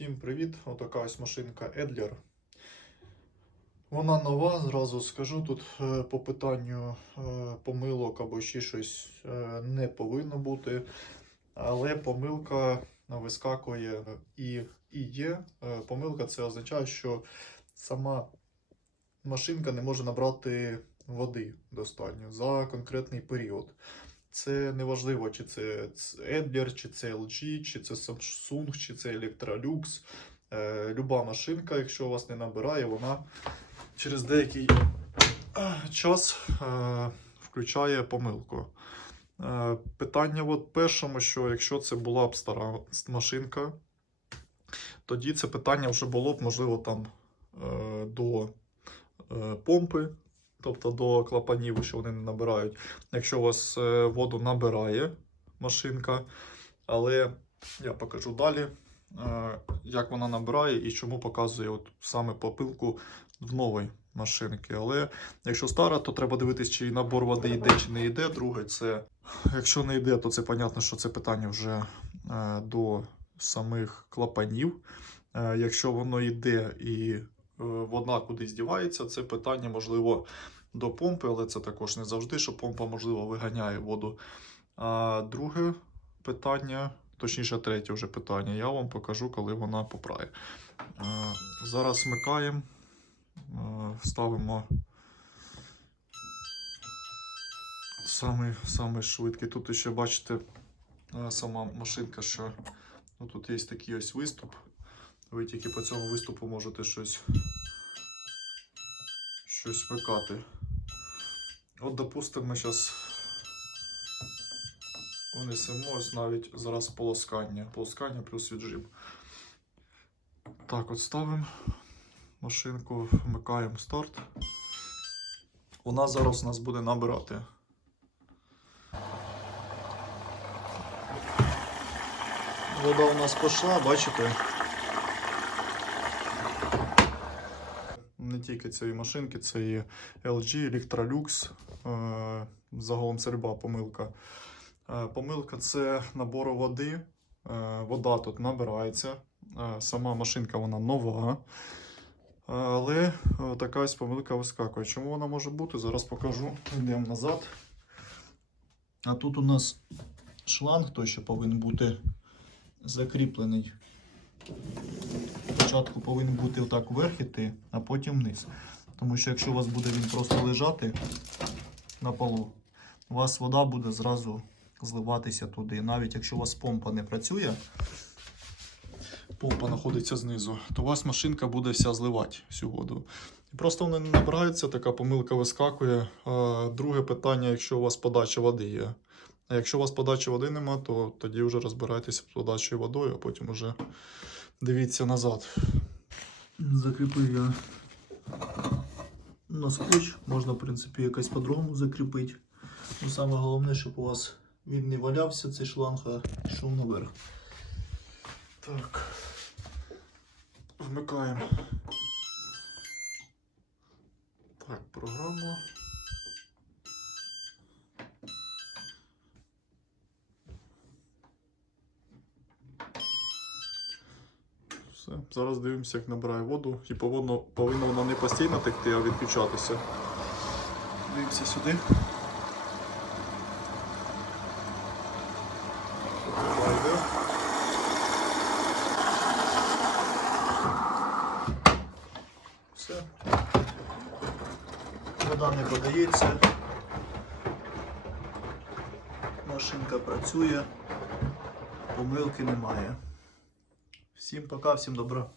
Всім привіт! Отака ось машинка Edler. Вона нова, зразу скажу. Тут е, по питанню е, помилок або ще щось е, не повинно бути. Але помилка вискакує і, і є. Помилка це означає, що сама машинка не може набрати води достатньо за конкретний період. Це неважливо, чи це Edler, чи це LG, чи це Samsung, чи це Electrolux. Е, люба машинка, якщо вас не набирає, вона через деякий е, час е, включає помилку. Е, питання от першому, що якщо це була б стара машинка, тоді це питання вже було б, можливо, там е, до е, помпи, тобто до клапанів, що вони не набирають. Якщо у вас е, воду набирає машинка, але я покажу далі, е, як вона набирає і чому показує от саме попилку в новій машинки. Але якщо стара, то треба дивитись, чи набор води йде, чи не йде. Друге, це якщо не йде, то це понятно, що це питання вже е, до самих клапанів. Якщо воно йде і е, вода кудись дівається, це питання можливо до помпи, але це також не завжди, що помпа, можливо, виганяє воду. А друге питання, точніше, третє вже питання, я вам покажу, коли вона поправить. Е, Зараз вмикаємо, е, ставимо самий, самий швидкий. Тут ще бачите сама машинка, що ну, тут є такий ось виступ. Ви тільки по цьому виступу можете щось, щось вмикати. От, допустимо, ми зараз унесемо ось навіть зараз полоскання. Полоскання плюс віджим. Так, от ставимо машинку, вмикаємо старт. Вона зараз нас буде набирати. Вода у нас пішла, бачите? Не тільки цієї машинки, це і LG, Electrolux. е, Загалом це люба помилка. Е, Помилка це набору води. Е, Вода тут набирається. Сама машинка вона нова. Але така ось помилка вискакує. Чому вона може бути? Зараз покажу. Йдемо назад. А тут у нас шланг, той що повинен бути закріплений. Спочатку повинен бути отак вверх іти, а потім вниз. Тому що якщо у вас буде він просто лежати на полу, у вас вода буде зразу зливатися туди. Навіть якщо у вас помпа не працює, помпа знаходиться знизу, то у вас машинка буде вся зливати всю воду. І просто вона не набирається, така помилка вискакує. Друге питання, якщо у вас подача води є. А якщо у вас подачі води нема, то тоді вже розбирайтеся з подачею водою, а потім вже дивіться назад. Закріпив я на скотч. Можна, в принципі, якось по-другому закріпити. Ну, саме головне, щоб у вас він не валявся, цей шланг, а йшов наверх. Так. Вмикаємо. Так, програму. Все. Зараз дивимося, як набирає воду. І повинно, повинно воно не постійно текти, а відключатися. Дивимося сюди. Все. Вода не подається. Машинка працює, помилки немає. Всім пока, всім добра.